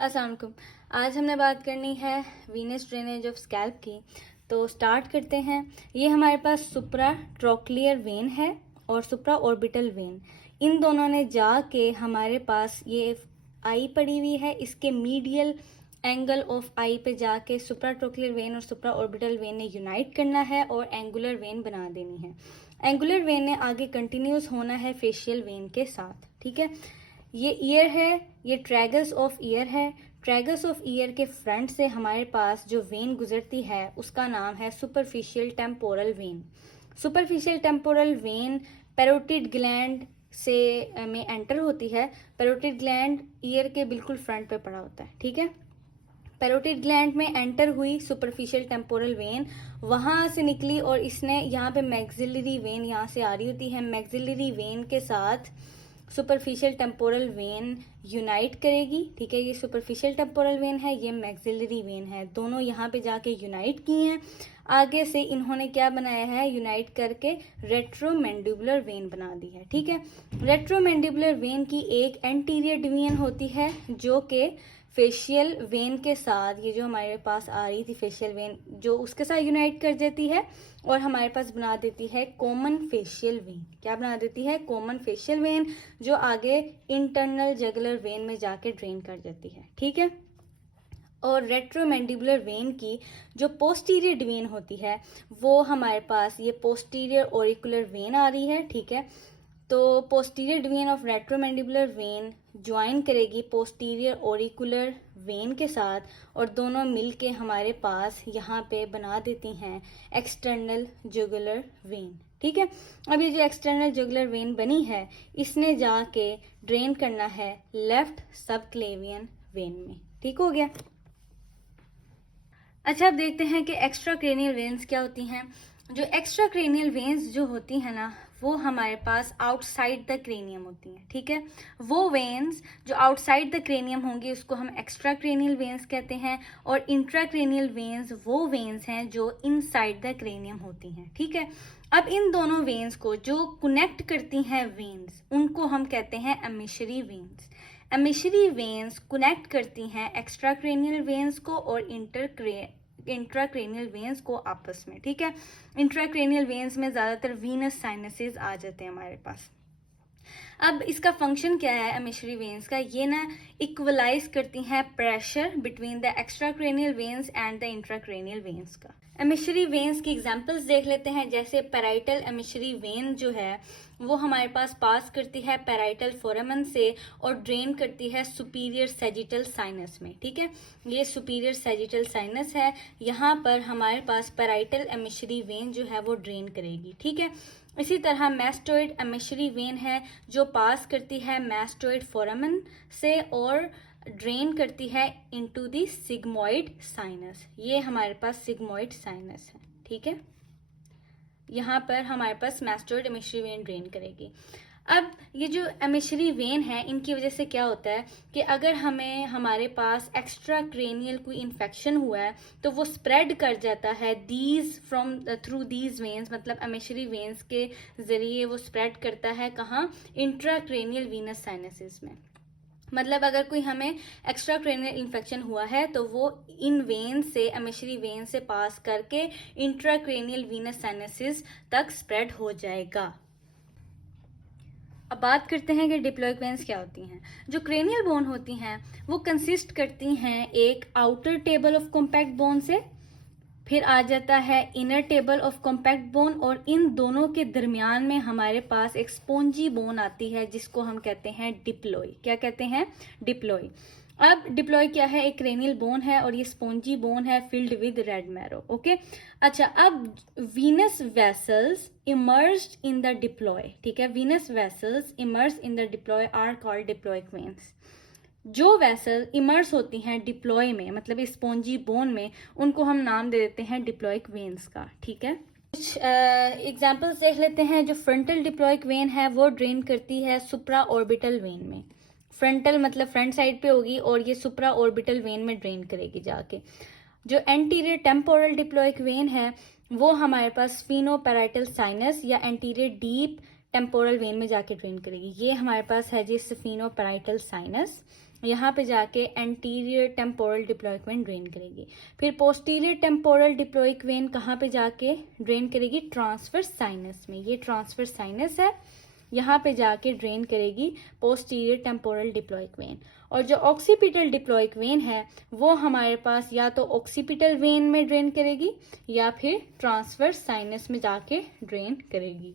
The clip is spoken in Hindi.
अस्सलाम वालेकुम। आज हमने बात करनी है वीनस ड्रेनेज ऑफ स्कैल्प की। तो स्टार्ट करते हैं। ये हमारे पास सुप्रा ट्रोक्लियर वेन है और सुप्रा ऑर्बिटल वेन। इन दोनों ने जाके हमारे पास ये आई पड़ी हुई है, इसके मीडियल एंगल ऑफ आई पे जाके सुप्रा ट्रोक्लियर वेन और सुप्रा ऑर्बिटल वेन ने यूनाइट करना है और एंगुलर वेन बना देनी है। एंगुलर वेन ने आगे कंटिन्यूस होना है फेशियल वेन के साथ, ठीक है। ये ईयर है, ये ट्रैगस ऑफ ईयर है। ट्रैगस ऑफ ईयर के फ्रंट से हमारे पास जो वेन गुजरती है उसका नाम है superficial temporal when. Superficial temporal when parotid gland से में एंटर होती है। पैरोटिड ग्लैंड ईयर के बिल्कुल फ्रंट पे पड़ा होता है, ठीक है। पैरोटिड ग्लैंड में एंटर हुई सुपरफिशियल टेम्पोरल वेन, वहां से निकली और इसने यहाँ पे मैक्सिलरी वेन यहाँ से आ रही होती है। मैक्सिलरी वेन के साथ सुपरफिशियल टेम्पोरल वेन यूनाइट करेगी, ठीक है। ये सुपरफिशियल टेम्पोरल वेन है, ये मैक्सिलरी वेन है, दोनों यहाँ पे जाके यूनाइट की हैं। आगे से इन्होंने क्या बनाया है, यूनाइट करके रेट्रोमैंडिबुलर वेन बना दी है, ठीक है। रेट्रोमैंडिबुलर वेन की एक एंटीरियर डिवीजन होती है जो कि फेशियल वेन के साथ, ये जो हमारे पास आ रही थी फेशियल वेन, जो उसके साथ यूनाइट कर देती है और हमारे पास बना देती है कॉमन फेशियल वेन। क्या बना देती है, कॉमन फेशियल वेन, जो आगे इंटरनल जगुलर वेन में जाके ड्रेन कर देती है, ठीक है। और रेट्रोमैंडिबुलर वेन की जो पोस्टीरियर डिवीजन होती है वो हमारे पास ये पोस्टीरियर ऑरिकुलर वेन आ रही है, ठीक है। तो posterior division of retromandibular vein join करेगी पोस्टीरियर ऑरिकुलर वेन के साथ और दोनों मिलके हमारे पास यहाँ पे बना देती हैं एक्सटर्नल जुगुलर वेन, ठीक है। अब ये जो एक्सटर्नल जुगुलर वेन बनी है इसने जाके ड्रेन करना है लेफ्ट सबक्लेवियन वेन में, ठीक हो गया। अच्छा, अब देखते हैं कि एक्स्ट्रा क्रेनियल वेन्स क्या होती हैं। जो एक्स्ट्रा क्रेनियल वेन्स जो होती हैं ना, वो हमारे पास आउटसाइड द क्रेनियम होती हैं, ठीक है। वो वेन्स जो आउटसाइड द क्रेनियम होंगी उसको हम एक्स्ट्रा क्रेनियल वेन्स कहते हैं, और इंट्रा क्रेनियल वेन्स वो वेन्स हैं जो इनसाइड द क्रेनियम होती हैं, ठीक है। अब इन दोनों वेन्स को जो कनेक्ट करती हैं वेन्स, उनको हम कहते हैं एमिशरी वेन्स। एमिशरी वेन्स कनेक्ट करती हैं एक्स्ट्रा क्रेनियल वेन्स को और इंट्राक्रेनियल वेन्स को आपस में, ठीक है। इंट्राक्रेनियल वेन्स में ज्यादातर वीनस साइनसेस आ जाते हैं हमारे पास। अब इसका फंक्शन क्या है एमिशरी वेन्स का, ये ना इक्वलाइज करती हैं pressure between the extracranial veins and the intracranial veins का। एमिशरी वेन्स की एग्जांपल्स देख लेते हैं। जैसे पैराइटल एमिशरी वेन जो है वो हमारे पास करती है पैराइटल फोरामन से और ड्रेन करती है सुपीरियर सैजिटल साइनस में, ठीक है। ये सुपीरियर सैजिटल साइनस है, यहाँ पर हमारे पास पैराइटल एमिशरी वेन जो है वो ड्रेन करेगी, ठीक है। इसी तरह मैस्टोइड एमिशरी वेन है जो पास करती है मैस्टोइड फोरामन से और ड्रेन करती है इनटू द सिग्मोइड साइनस। ये हमारे पास सिग्मोइड साइनस है, ठीक है। यहाँ पर हमारे पास मैस्टोइड एमिशरी वेन ड्रेन करेगी। अब ये जो एमिशरी वेन है इनकी वजह से क्या होता है कि अगर हमारे पास एक्स्ट्रा क्रेनियल कोई इन्फेक्शन हुआ है तो वो स्प्रेड कर जाता है थ्रू दीज वेन्स, मतलब एमिशरी वेन्स के जरिए वो स्प्रेड करता है कहाँ, इंट्राक्रेनियल वीनस साइनसेस में। मतलब अगर कोई हमें एक्स्ट्रा क्रेनियल इन्फेक्शन हुआ है तो वो इन वेन से, एमिशरी वेन से पास करके इंट्राक्रेनियल वीनस साइनसेस तक स्प्रेड हो जाएगा। अब बात करते हैं कि डिप्लॉइक वेन्स क्या होती हैं। जो क्रेनियल बोन होती हैं वो कंसिस्ट करती हैं एक outer table of compact bone से, फिर आ जाता है inner table of compact bone, और इन दोनों के दरमियान में हमारे पास एक स्पॉन्जी बोन आती है जिसको हम कहते हैं डिप्लॉय। क्या कहते हैं, डिप्लॉय। अब डिप्लॉय क्या है, एक क्रेनियल बोन है और ये स्पॉन्जी बोन है filled with red marrow, okay. अच्छा, अब venous vessels emerged in the diploe, ठीक है। Venous vessels emerge in the diploe are called diploic veins. जो वेसल इमर्स होती हैं डिप्लॉय में, मतलब इस स्पॉन्जी बोन में, उनको हम नाम दे देते हैं डिप्लॉइक वेन्स का, ठीक है। कुछ एग्जांपल्स देख लेते हैं। जो फ्रंटल डिप्लॉइक वेन है वो ड्रेन करती है सुप्रा ऑर्बिटल वेन में। फ्रंटल मतलब फ्रंट साइड पे होगी और ये सुप्रा ऑर्बिटल वेन में ड्रेन करेगी जाके। जो एंटीरियर टेम्पोरल डिप्लॉइक वेन है वो हमारे पास स्फीनोपैराइटल साइनस या एंटीरियर डीप टेम्पोरल वेन में जाके ड्रेन करेगी। ये हमारे पास है जी स्फीनोपैराइटल साइनस। यहाँ पे जाके एंटीरियर टेम्पोरल डिप्लॉइक वेन ड्रेन करेगी। फिर पोस्टीरियर टेम्पोरल डिप्लॉइक वेन कहाँ पे जाके ड्रेन करेगी? ट्रांसवर्स साइनस में। ये ट्रांसवर्स साइनस है, यहाँ पे जाके ड्रेन करेगी पोस्टीरियर टेम्पोरल डिप्लॉइक वेन। और जो ऑक्सीपिटल डिप्लॉइक वेन है वो हमारे पास या तो ऑक्सीपिटल वेन में ड्रेन करेगी या फिर ट्रांसवर्स साइनस में जाके ड्रेन करेगी।